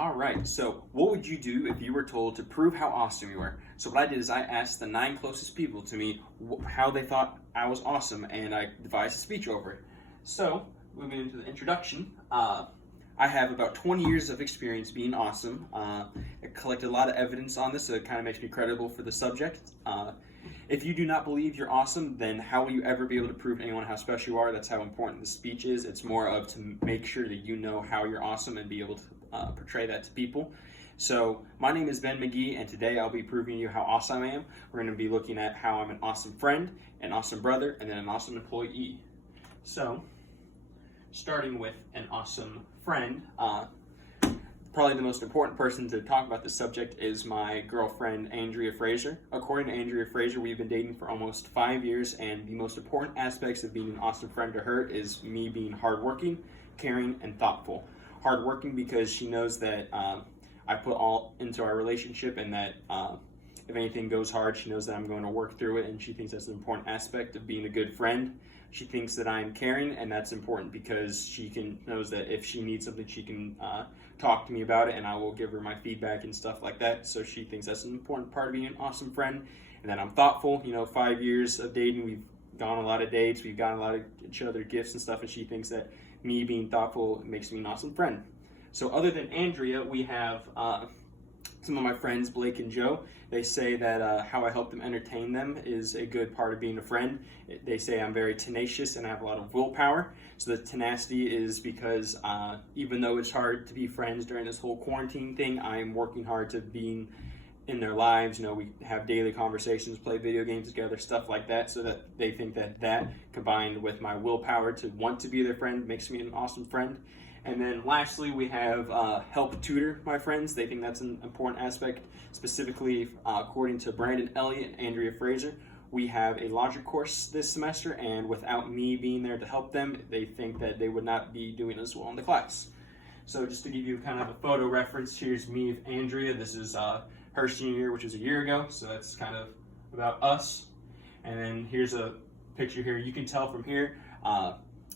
All right, so what would you do if you were told to prove how awesome you were? So what I did is I asked the 9 closest people to me how they thought I was awesome, and I devised a speech over it. So, moving into the introduction, I have about 20 years of experience being awesome. I collected a lot of evidence on this, so it kind of makes me credible for the subject. If you do not believe you're awesome, then how will you ever be able to prove to anyone how special you are? That's how important the speech is. It's more of to make sure that you know how you're awesome and be able to portray that to people. So my name is Ben McGee, and today I'll be proving you how awesome I am. We're going to be looking at how I'm an awesome friend, an awesome brother, and then an awesome employee. So, starting with an awesome friend, probably the most important person to talk about this subject is my girlfriend, Andrea Fraser. According to Andrea Fraser, we've been dating for almost 5 years, and the most important aspects of being an awesome friend to her is me being hardworking, caring, and thoughtful. Hardworking because she knows that I put all into our relationship, and that if anything goes hard, she knows that I'm going to work through it, and she thinks that's an important aspect of being a good friend. She thinks that I'm caring, and that's important because she knows that if she needs something, she can talk to me about it, and I will give her my feedback and stuff like that. So she thinks that's an important part of being an awesome friend. And then I'm thoughtful. 5 years of dating, we've gone on a lot of dates, we've gotten a lot of each other gifts and stuff, and she thinks that me being thoughtful makes me an awesome friend. So other than Andrea, we have some of my friends, Blake and Joe. They say that how I help them entertain them is a good part of being a friend. They say I'm very tenacious and I have a lot of willpower. So the tenacity is because even though it's hard to be friends during this whole quarantine thing, I am working hard to being in their lives. We have daily conversations, play video games together, stuff like that, so that they think that combined with my willpower to want to be their friend makes me an awesome friend. And then lastly, we have help tutor my friends. They think that's an important aspect. Specifically, according to Brandon Elliott and Andrea Fraser, we have a logic course this semester, and without me being there to help them, they think that they would not be doing as well in the class. So just to give you kind of a photo reference, here's me with Andrea. This is her senior year, which was a year ago, so that's kind of about us. And then here's a picture here. You can tell from here,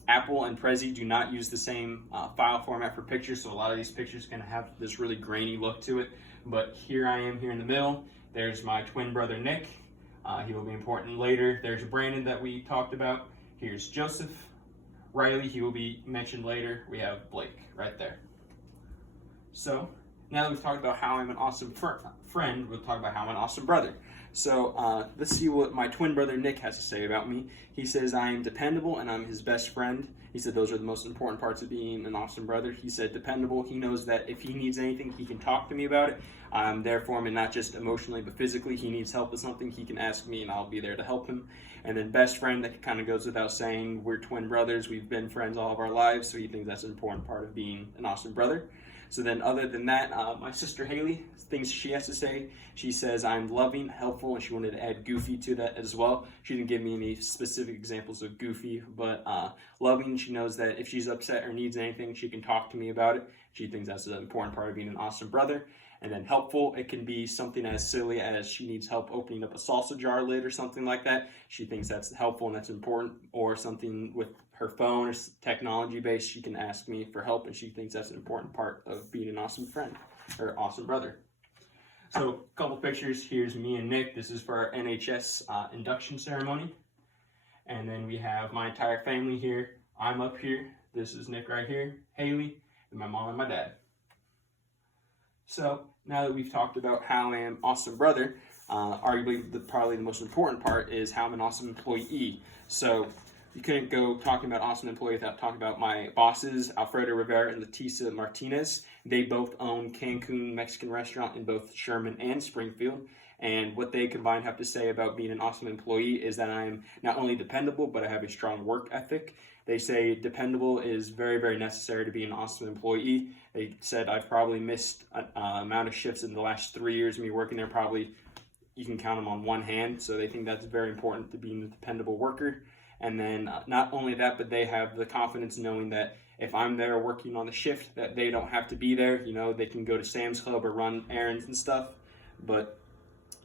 Apple and Prezi do not use the same file format for pictures, so a lot of these pictures can have this really grainy look to it. But here I am here in the middle. There's my twin brother Nick. He will be important later. There's Brandon that we talked about. Here's Joseph. Riley, he will be mentioned later. We have Blake right there. So now that we've talked about how I'm an awesome friend, we'll talk about how I'm an awesome brother. So let's see what my twin brother Nick has to say about me. He says I am dependable and I'm his best friend. He said those are the most important parts of being an awesome brother. He said dependable. He knows that if he needs anything, he can talk to me about it. I'm there for him, and not just emotionally, but physically. He needs help with something, he can ask me, and I'll be there to help him. And then best friend, that kind of goes without saying. We're twin brothers. We've been friends all of our lives, so he thinks that's an important part of being an awesome brother. So then other than that, my sister Haley, things she has to say, she says I'm loving, helpful, and she wanted to add goofy to that as well. She didn't give me any specific examples of goofy, but loving, she knows that if she's upset or needs anything, she can talk to me about it. She thinks that's an important part of being an awesome brother. And then helpful, it can be something as silly as she needs help opening up a salsa jar lid or something like that. She thinks that's helpful and that's important. Or something with her phone or technology based, she can ask me for help, and she thinks that's an important part of being an awesome friend or awesome brother. So a couple pictures. Here's me and Nick. This is for our NHS induction ceremony. And then we have my entire family here. I'm up here. This is Nick right here, Haley, and my mom and my dad. So now that we've talked about how I am an awesome brother, arguably probably the most important part is how I'm an awesome employee. So you couldn't go talking about awesome employee without talking about my bosses, Alfredo Rivera and Leticia Martinez. They both own Cancun Mexican restaurant in both Sherman and Springfield. And what they combined have to say about being an awesome employee is that I'm not only dependable, but I have a strong work ethic. They say dependable is very, very necessary to be an awesome employee. They said I've probably missed an amount of shifts in the last 3 years of me working there. Probably you can count them on one hand. So they think that's very important to being a dependable worker. And then not only that, but they have the confidence knowing that if I'm there working on the shift, that they don't have to be there. They can go to Sam's Club or run errands and stuff, but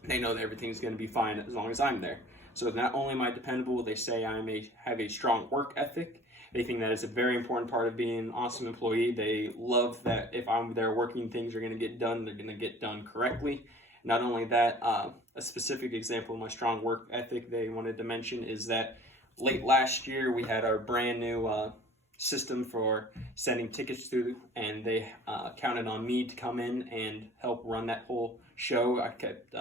they know that everything's going to be fine as long as I'm there. So not only am I dependable, they say I have a strong work ethic. They think that is a very important part of being an awesome employee. They love that if I'm there working, things are going to get done. They're going to get done correctly. Not only that, a specific example of my strong work ethic they wanted to mention is that late last year we had our brand new system for sending tickets through, and they counted on me to come in and help run that whole show. I kept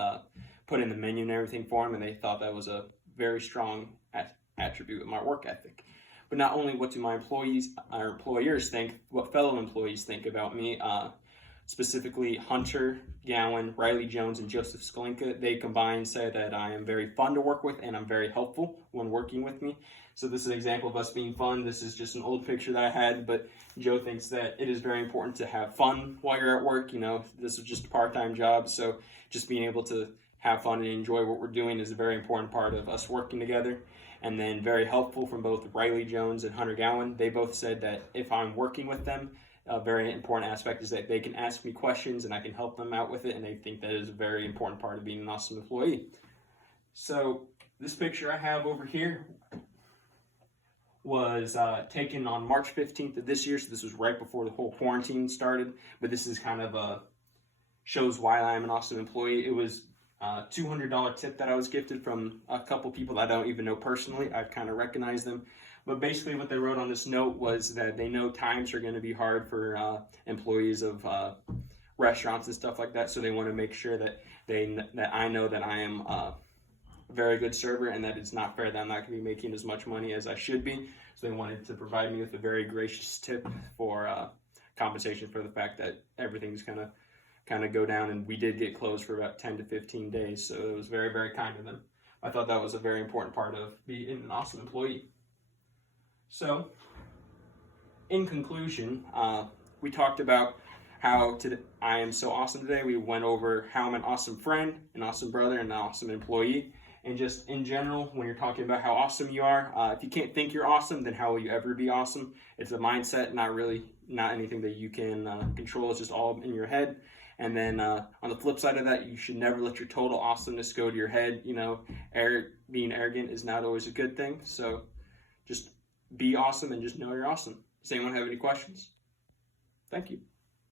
putting the menu and everything for them, and they thought that was a very strong attribute of my work ethic. But not only what do my employees or employers think, what fellow employees think about me, specifically Hunter Gowan, Riley Jones, and Joseph Skolinka. They combined say that I am very fun to work with and I'm very helpful when working with me. So this is an example of us being fun. This is just an old picture that I had, but Joe thinks that it is very important to have fun while you're at work. You know, this is just a part-time job, so just being able to have fun and enjoy what we're doing is a very important part of us working together. And then very helpful from both Riley Jones and Hunter Gowan. They both said that if I'm working with them, a very important aspect is that they can ask me questions and I can help them out with it, and they think that is a very important part of being an awesome employee. So this picture I have over here was taken on March 15th of this year, so this was right before the whole quarantine started, but this is kind of shows why I'm an awesome employee. It was a $200 tip that I was gifted from a couple people that I don't even know personally. I've kind of recognized them. But basically what they wrote on this note was that they know times are going to be hard for employees of restaurants and stuff like that, so they want to make sure that I know that I am a very good server and that it's not fair that I'm not going to be making as much money as I should be. So they wanted to provide me with a very gracious tip for compensation for the fact that everything's kind of go down, and we did get closed for about 10 to 15 days, so it was very, very kind of them. I thought that was a very important part of being an awesome employee. So, in conclusion, we talked about how I am so awesome today. We went over how I'm an awesome friend, an awesome brother, and an awesome employee. And just in general, when you're talking about how awesome you are, if you can't think you're awesome, then how will you ever be awesome? It's a mindset, not anything that you can control. It's just all in your head. And then on the flip side of that, you should never let your total awesomeness go to your head. You know, being arrogant is not always a good thing. So just be awesome and just know you're awesome. Does anyone have any questions? Thank you.